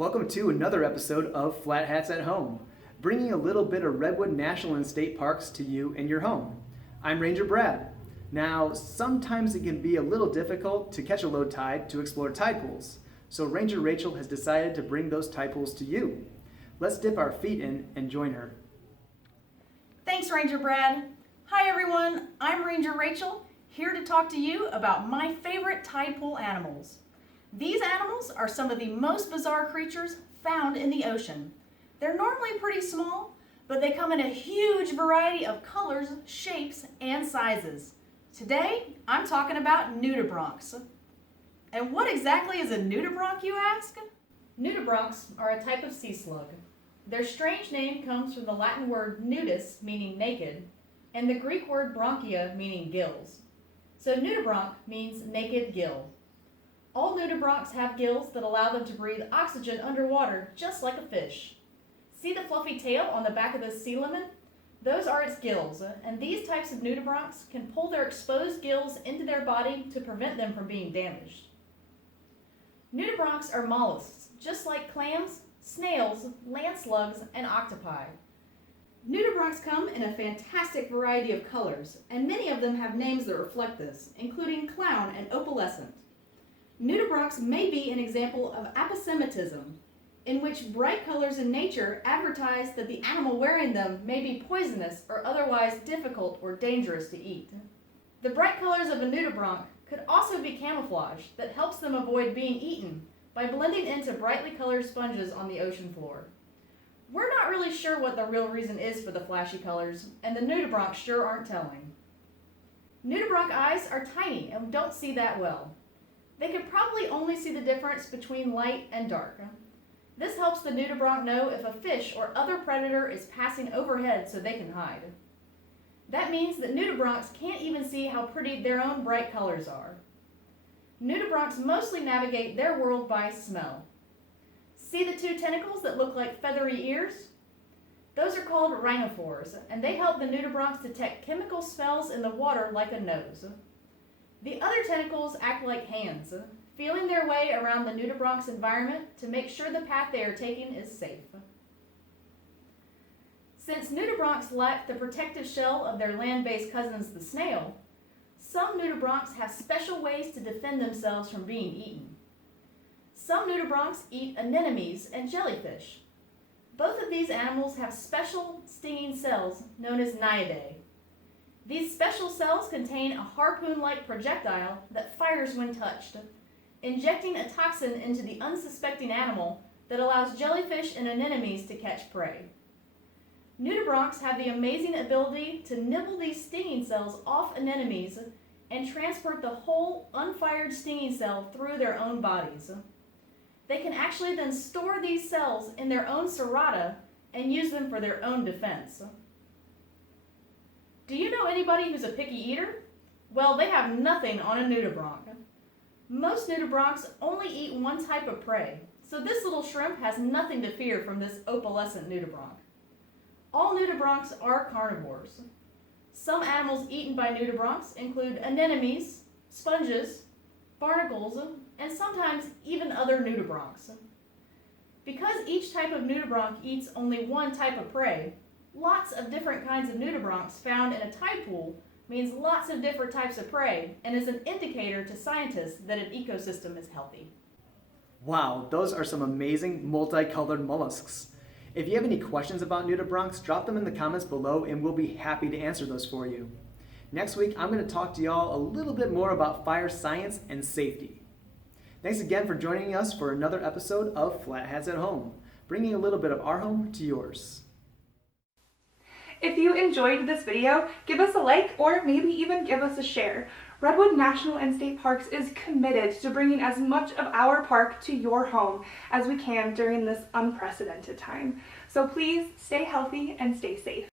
Welcome to another episode of Flat Hats at Home, bringing a little bit of Redwood National and State Parks to you in your home. I'm Ranger Brad. Now, sometimes it can be a little difficult to catch a low tide to explore tide pools, so Ranger Rachel has decided to bring those tide pools to you. Let's dip our feet in and join her. Thanks, Ranger Brad. Hi everyone, I'm Ranger Rachel, here to talk to you about my favorite tide pool animals. These animals are some of the most bizarre creatures found in the ocean. They're normally pretty small, but they come in a huge variety of colors, shapes, and sizes. Today, I'm talking about nudibranchs. And what exactly is a nudibranch, you ask? Nudibranchs are a type of sea slug. Their strange name comes from the Latin word nudus, meaning naked, and the Greek word bronchia, meaning gills. So nudibranch means naked gill. All nudibranchs have gills that allow them to breathe oxygen underwater, just like a fish. See the fluffy tail on the back of this sea lemon? Those are its gills, and these types of nudibranchs can pull their exposed gills into their body to prevent them from being damaged. Nudibranchs are mollusks, just like clams, snails, land slugs, and octopi. Nudibranchs come in a fantastic variety of colors, and many of them have names that reflect this, including clown and opalescent. Nudibranchs may be an example of aposematism, in which bright colors in nature advertise that the animal wearing them may be poisonous or otherwise difficult or dangerous to eat. The bright colors of a nudibranch could also be camouflage that helps them avoid being eaten by blending into brightly colored sponges on the ocean floor. We're not really sure what the real reason is for the flashy colors, and the nudibranchs sure aren't telling. Nudibranch eyes are tiny and don't see that well. They could probably only see the difference between light and dark. This helps the nudibranch know if a fish or other predator is passing overhead so they can hide. That means that nudibranchs can't even see how pretty their own bright colors are. Nudibranchs mostly navigate their world by smell. See the two tentacles that look like feathery ears? Those are called rhinophores, and they help the nudibranchs detect chemical smells in the water like a nose. The other tentacles act like hands, feeling their way around the nudibranch's environment to make sure the path they are taking is safe. Since nudibranchs lack the protective shell of their land-based cousins, the snail, some nudibranchs have special ways to defend themselves from being eaten. Some nudibranchs eat anemones and jellyfish. Both of these animals have special stinging cells known as cnidae. These special cells contain a harpoon-like projectile that fires when touched, injecting a toxin into the unsuspecting animal that allows jellyfish and anemones to catch prey. Nudibranchs have the amazing ability to nibble these stinging cells off anemones and transport the whole unfired stinging cell through their own bodies. They can actually then store these cells in their own serrata and use them for their own defense. Do you know anybody who's a picky eater? Well, they have nothing on a nudibranch. Most nudibranchs only eat one type of prey, so this little shrimp has nothing to fear from this opalescent nudibranch. All nudibranchs are carnivores. Some animals eaten by nudibranchs include anemones, sponges, barnacles, and sometimes even other nudibranchs. Because each type of nudibranch eats only one type of prey, lots of different kinds of nudibranchs found in a tide pool means lots of different types of prey and is an indicator to scientists that an ecosystem is healthy. Wow, those are some amazing multicolored mollusks. If you have any questions about nudibranchs, drop them in the comments below and we'll be happy to answer those for you. Next week, I'm going to talk to y'all a little bit more about fire science and safety. Thanks again for joining us for another episode of Flat Hats at Home, bringing a little bit of our home to yours. If you enjoyed this video, give us a like or maybe even give us a share. Redwood National and State Parks is committed to bringing as much of our park to your home as we can during this unprecedented time. So please stay healthy and stay safe.